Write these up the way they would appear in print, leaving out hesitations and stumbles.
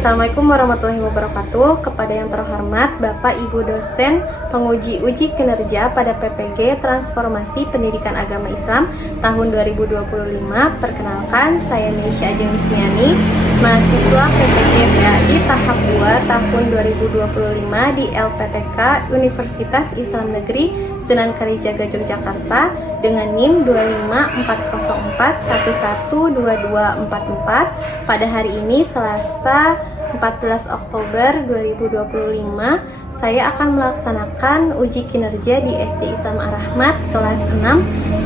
Assalamualaikum warahmatullahi wabarakatuh. Kepada yang terhormat Bapak Ibu dosen penguji uji kinerja pada PPG Transformasi Pendidikan Agama Islam tahun 2025. Perkenalkan, saya Meisya Ajeng Ismiani, mahasiswa PPG PAI tahap 2 tahun 2025 di LPTK Universitas Islam Negeri Sunan Kalijaga Yogyakarta dengan NIM 25401112244. Pada hari ini Selasa 14 Oktober 2025, saya akan melaksanakan uji kinerja di SD Islam Ar-Rahmat kelas 6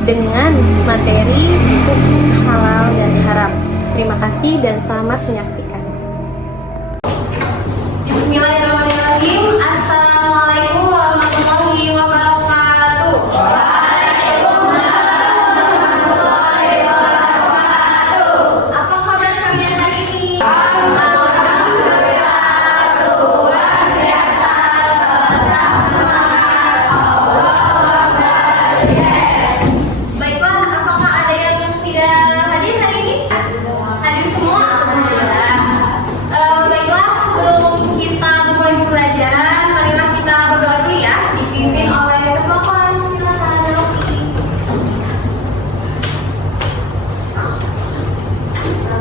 dengan materi hukum halal dan haram. Terima kasih dan selamat menyaksikan. Bismillahirrahmanirrahim. Assalamualaikum warahmatullahi wabarakatuh. Apa kabar kalian hari ini? Baiklah, apakah ada yang tidak hadir hari ini? Hadir semua? Alhamdulillah. Baiklah, sebelum kita mulai pelajaran, marilah kita berdoa dulu ya, dipimpin oleh Ketua Kelas.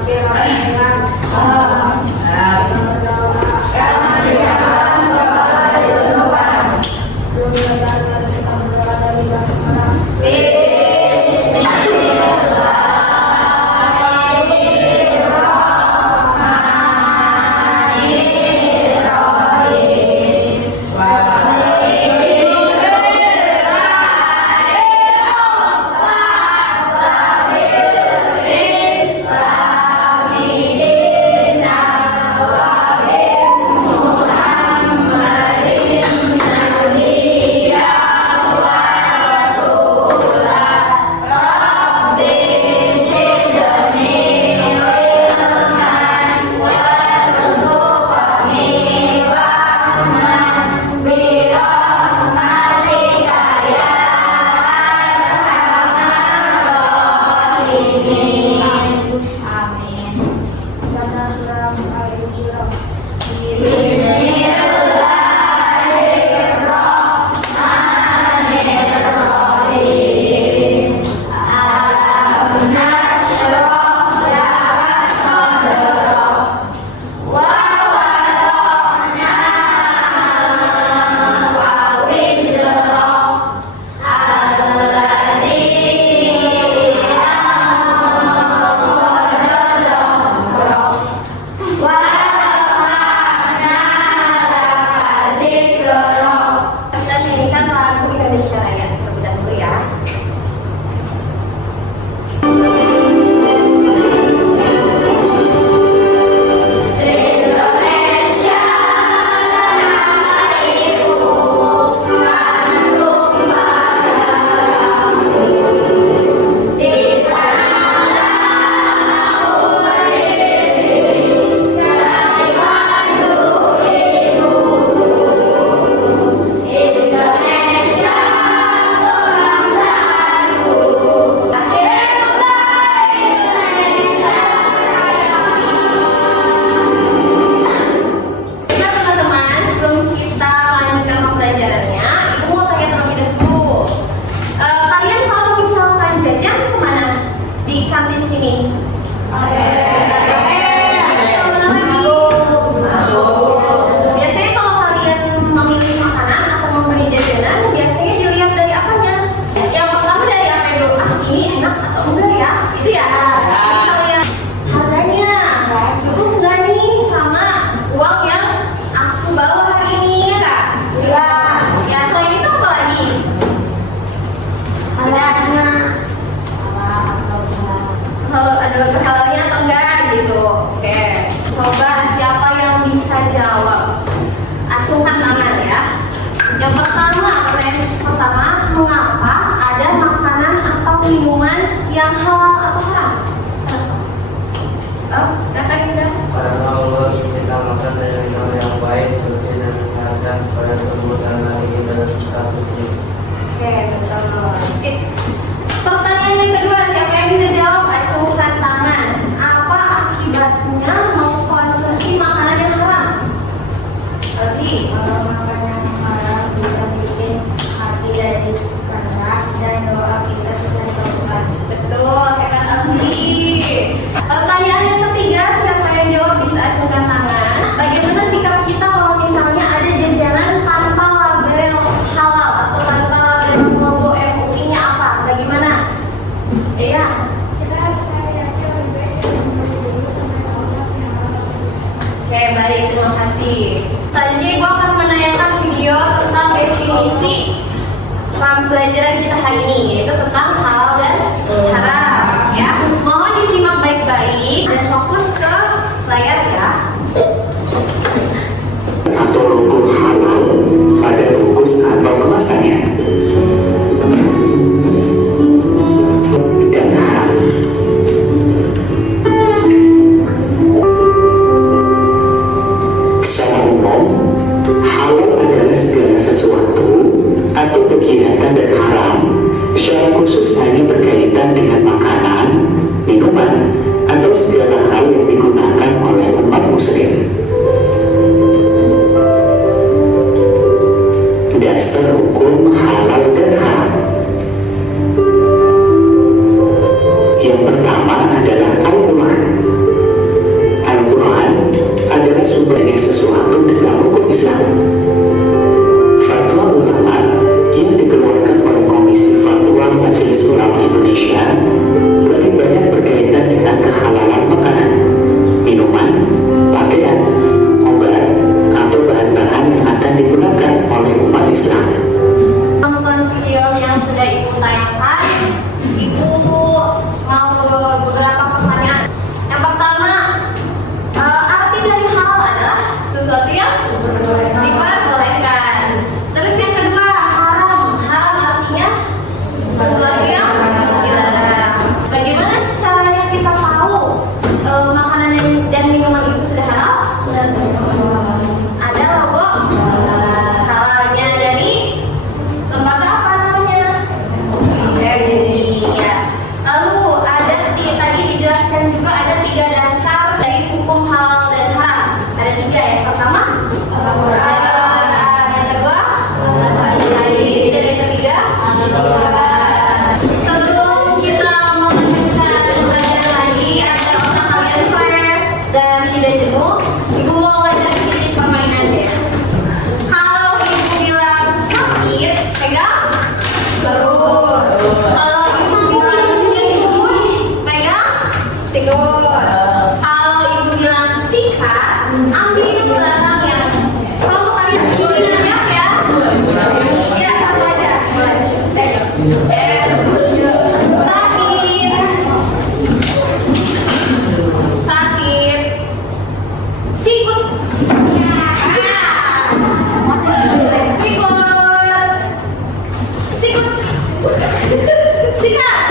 Silakan, Rocky. Kita nyanyikan lagu Indonesia Raya terlebih dahulu ya. Yang pertama, mengapa ada makanan atau minuman yang halal atau haram? Silakan Yuda. Karena Allah ingin kita makan dari minuman yang baik, bersih dan menyenangkan pada tubuh dan hati kita dan kita suci. Oke, betul. Sip. Pertanyaan yang kedua, siapa yang bisa jawab? Acungkan tangan. Apa akibatnya mengkonsumsi makanan yang Pertanyaan yang ketiga, siapa yang jawab bisa acungkan tangan. Bagaimana sikap kita kalau misalnya ada jajanan tanpa label halal atau tanpa label logo MUI-nya apa? Bagaimana? Iya. Oke, baik, terima kasih. Selanjutnya Ibu akan menayangkan video tentang definisi pembelajaran kita hari ini, yaitu tentang halal dan haram. Ya, mohon disimak baik-baik dan fokus ke layar ya. Atau logo halal pada bungkus atau kemasannya dan haram. Secara umum, halal adalah segala sesuatu atau kegiatan, dan haram secara khusus hanya berkaitan dengan makanan, minuman, atau segala hal yang digunakan oleh umat muslim. Dasar hukum halal dan haram. Yang pertama adalah Al-Quran. Al-Quran adalah sumbernya sesuatu dalam hukum Islam. Fatwa ulama yang dikeluarkan oleh Komisi Fatwa Majelis Ulama Indonesia lebih banyak berkaitan dengan kehalalan makanan, minuman, pakaian, obat, atau bahan-bahan yang akan digunakan oleh umat Islam. Nonton video yang sudah Ibu tayangkan, Ibu mau ke beberapa pertanyaan. Yang pertama, arti dari halal adalah sesuatu yang diperbolehkan. Terus yang kedua, haram. Haram artinya sesuatu yang dilarang. Bagaimana caranya kita tahu makanan dan minuman itu sudah halal? Ada logo halalnya dari lembaga apa namanya? MUI ya. Lalu ada tadi dijelaskan juga ada 3 dasar dari hukum halal dan haram. Ada 3 ya. Pertama, dari Al-Quran. Yang kedua, hadis. Dan yang ketiga, sebelum kita melanjutkan pembelajaran lagi agar otak kalian fresh dan tidak jenuh, Ibu mau ngajak sedikit permainan deh. Kalau Ibu bilang sakit, pegang perut. Kalau Ibu bilang sikut, pegang sikut. Kalau Ibu bilang sikat, ambil barang yang kalau kalian siap ya. Ya, satu aja. Sakit. Sikut. Sikut. Sikat.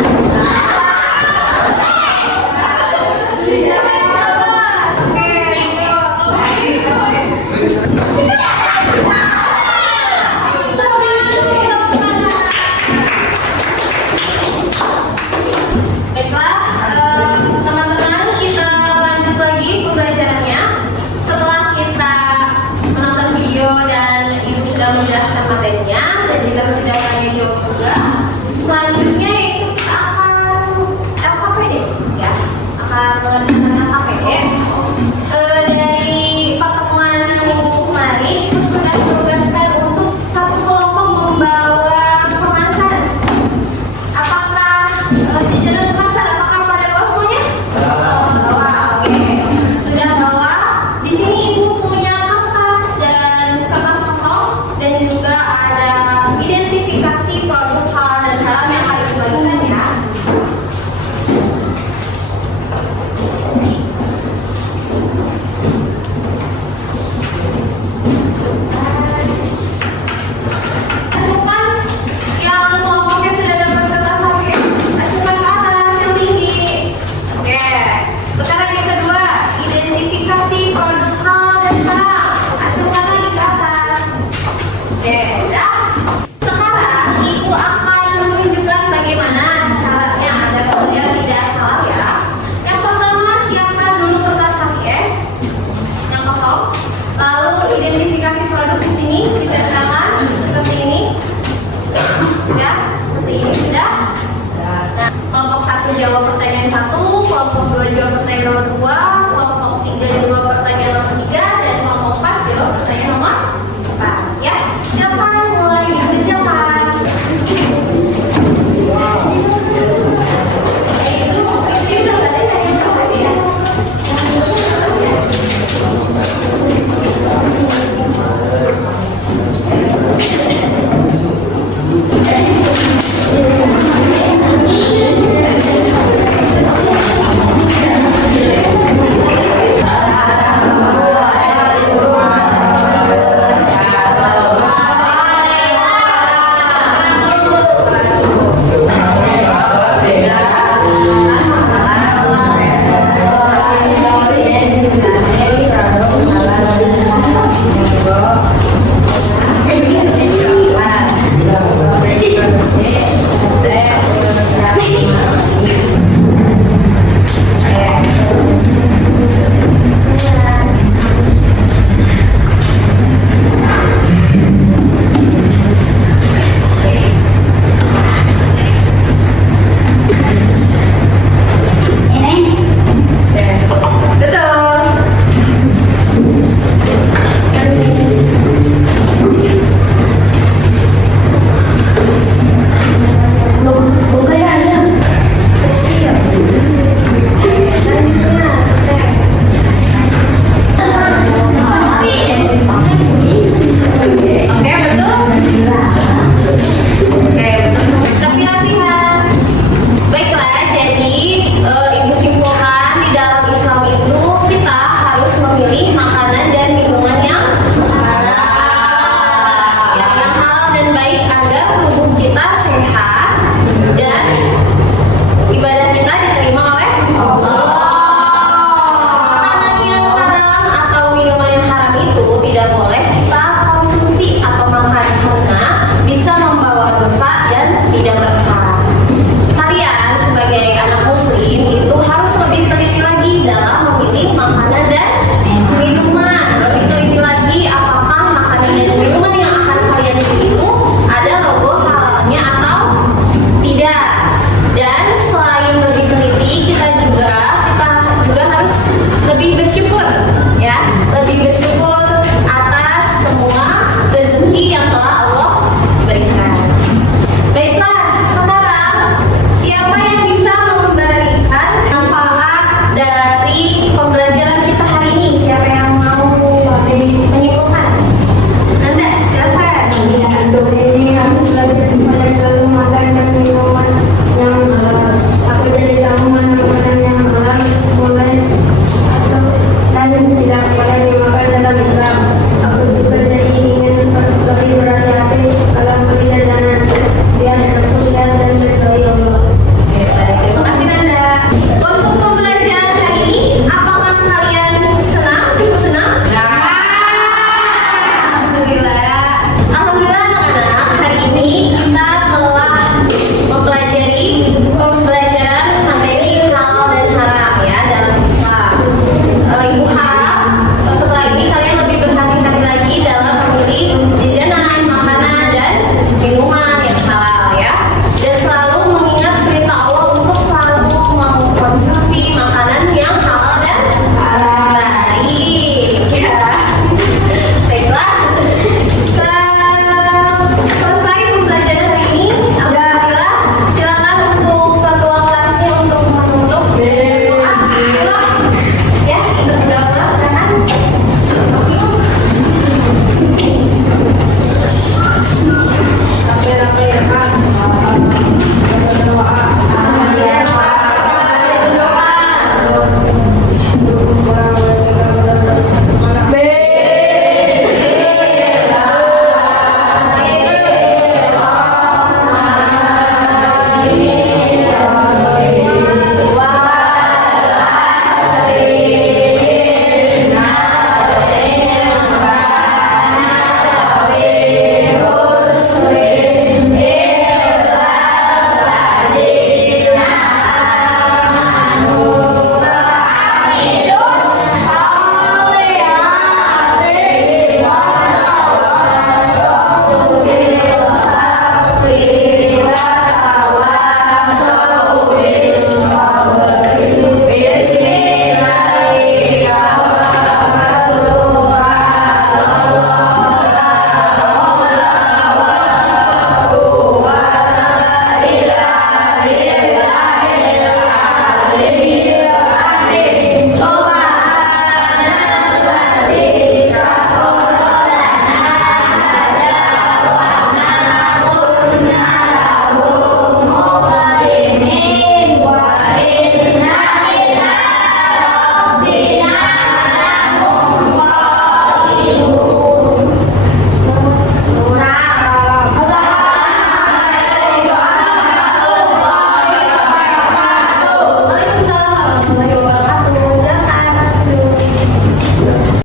Baiklah, teman-teman, kita lanjut lagi pembelajarannya. Setelah kita menonton video dan Ibu sudah menjelaskan materinya dan kita sudah tanya jawab juga, selanjutnya itu kita akan LKPD ya, akan